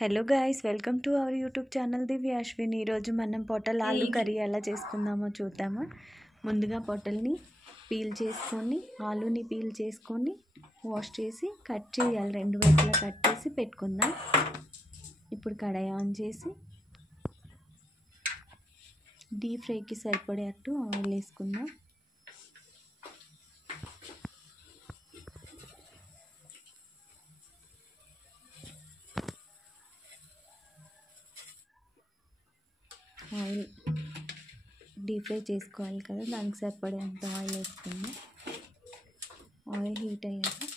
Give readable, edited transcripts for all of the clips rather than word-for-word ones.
Hello guys, welcome to our YouTube channel Divya Ashwin. ఈరోజు మనం పొటల్ ఆలు కర్రీ ఎలా చేసుకుందామో చూద్దాము. ముందుగా పొటల్ని పీల్ చేసుకొని ఆలూని పీల్ చేసుకొని వాష్ చేసి కట్ చేయాలి. రెండు వైపులా కట్ చేసి పెట్టుకుందాం. ఇప్పుడు కడాయి ఆన్ చేసి డీప్ ఫ్రైకి సరిపడేట్టు ఆయిల్ వేసుకుందాం. ఆయిల్ డీప్ ఫ్రై చేసుకోవాలి కదా, దానికి సరిపడేంత ఆయిల్ వేసుకుందాం. ఆయిల్ హీట్ అయ్యాక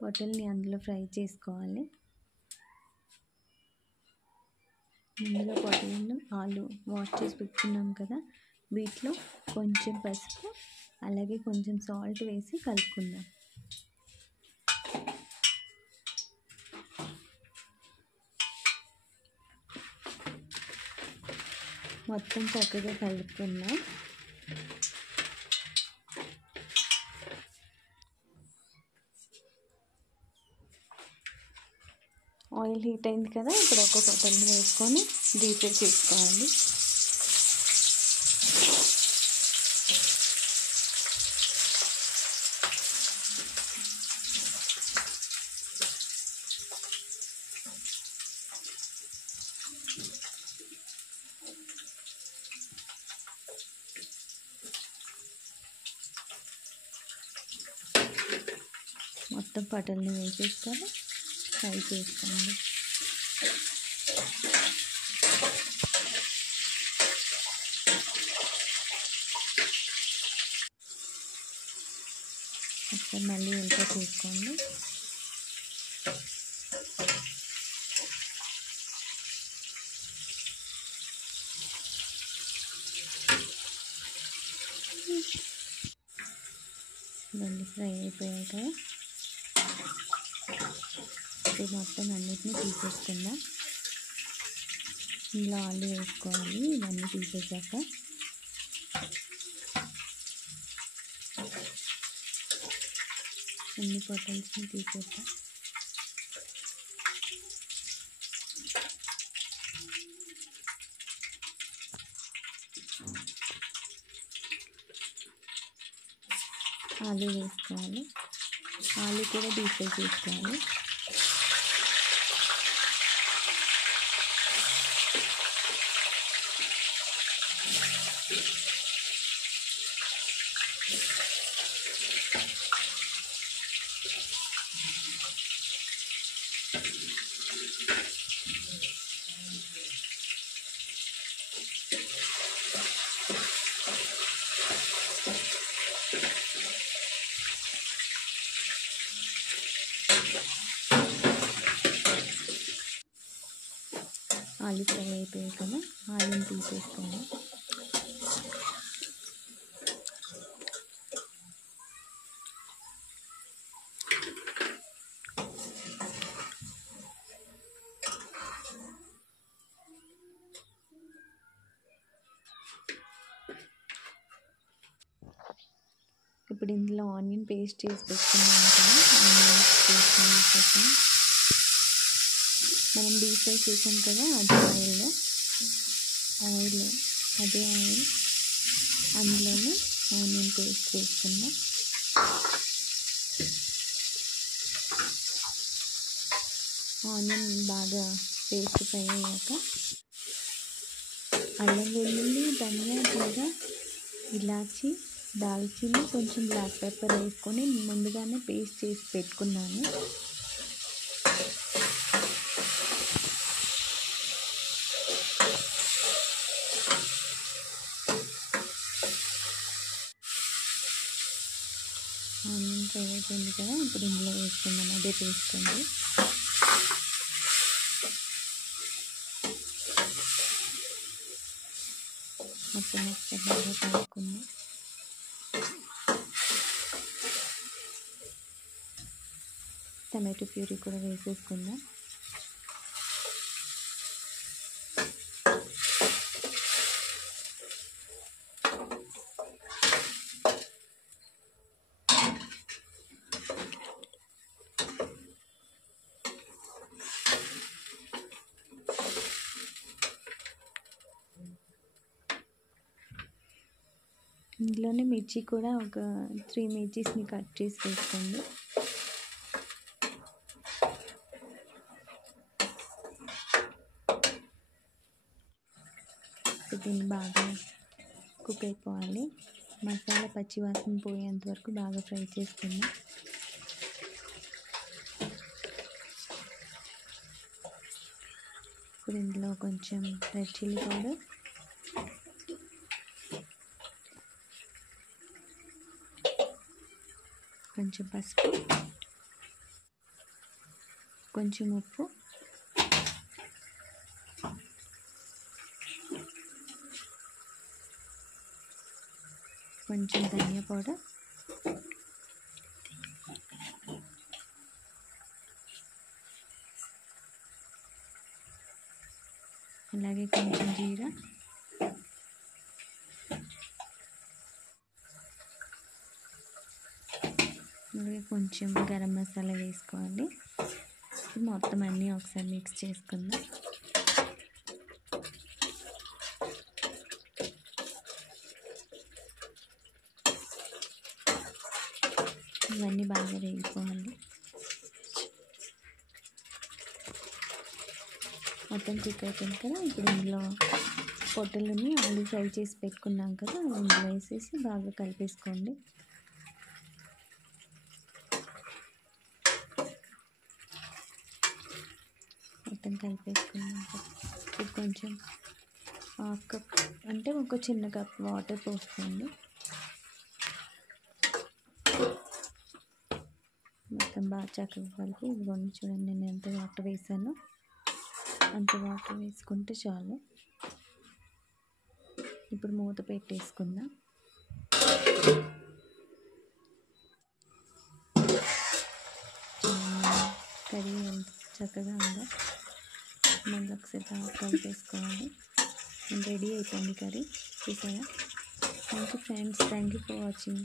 పొటల్ని అందులో ఫ్రై చేసుకోవాలి. ముందుగా పొటల్ని ఆలు వాష్ చేసి పెట్టుకున్నాం కదా, వీటిలో కొంచెం పసుపు అలాగే కొంచెం సాల్ట్ వేసి కలుపుకుందాం. మొత్తం చక్కగా కలుపుకుందాం. ఆయిల్ హీట్ అయింది కదా, ఇప్పుడు ఒక పొటల్ని వేసుకొని డీప్ ఫ్రై చేసుకోవాలి. మొత్తం పొటల్ని వేసేసుకొని ఫ్రై చేసుకోండి. ఒకసారి మళ్ళీ ఉల్టా చేసుకోండి. ఇవన్నీ ఫ్రై అయిపోయాక ఇప్పుడు మొత్తం అన్నిటిని తీసేసుకుందాం. ఇందులో ఆలు వేసుకోవాలి. ఇవన్నీ తీసేసాక అన్ని పొటల్స్ని తీసేసాం. ఆలు వేసుకోవాలి. ఆలు కూడా డీప్ ఫ్రై చేసుకోవాలి. ఆలు ఫ్రై అయిపోయాయి కదా, ఆలుని తీసేసుకోండి. ఇప్పుడు ఇందులో ఆనియన్ పేస్ట్ చేసి పెట్టుకున్నాం కదా, ఆనియన్ పేస్ట్ వేసేసాం. మనం డీప్ ఫ్రై చేసాం కదా, అదే ఆయిల్ అందులోనే ఆనియన్ పేస్ట్ వేసుకుందాం. ఆనియన్ బాగా పేస్ట్ ఫ్రై అయ్యాక అల్లం వెల్లుల్లి ధనియా జీరా ఇలాచి దాల్చిని కొంచెం బ్లాక్ పెప్పర్ వేసుకొని ముందుగానే పేస్ట్ చేసి పెట్టుకున్నాను. ఆనియన్ ఫ్రై అయిపోయింది కదా, ఇప్పుడు ఇందులో వేసుకుందాం. అదే పేస్ట్ అండి. మొత్తం ఒకసారి బాగా కలుపుకుందాం. టమాటో ప్యూరీ కూడా వేసేసుకుందాం. ఇందులోనే మిర్చి కూడా ఒక 3 మిర్చీస్ని కట్ చేసి వేసుకోండి. దీన్ని బాగా కుక్ అయిపోవాలి. మసాలా పచ్చి వాసన పోయేంత వరకు బాగా ఫ్రై చేసుకుందాం. ఇప్పుడు ఇందులో కొంచెం రెడ్ చిల్లీ పౌడర్, కొంచెం పసుపు, కొంచెం ఉప్పు, కొంచెం ధనియా పౌడర్, అలాగే కొంచెం జీరా, అలాగే కొంచెం గరం మసాలా వేసుకోవాలి. మొత్తం అన్నీ ఒకసారి మిక్స్ చేసుకుందాం. ఇవన్నీ బాగా వేగిపోవాలి. మొత్తం కుక్ అయిపోయింది కదా. ఇప్పుడు ఇందులో పొట్టలని ఆలు ఫ్రై చేసి పెట్టుకున్నాం కదా, ఇందులో వేసేసి బాగా కలిపేసుకోండి. మొత్తం కలిపేసుకున్నాం. ఇప్పుడు కొంచెం హాఫ్ కప్ అంటే ఒక చిన్న కప్ వాటర్ పోసుకోండి. మొత్తం బాగా చక్కగా కలిపి ఇదిగోండి చూడండి, నేను ఎంత వాటర్ వేసానో అంత వాటర్ వేసుకుంటే చాలు. ఇప్పుడు మూత పెట్టేసుకుందాం. కర్రీ ఎంత చక్కగా ఉందో మళ్ళీ ఒకసారి బాగా కలిపేసుకోవాలి. రెడీ అయిపోయింది కర్రీ. చూసారా? Thank you friends, thank you for watching.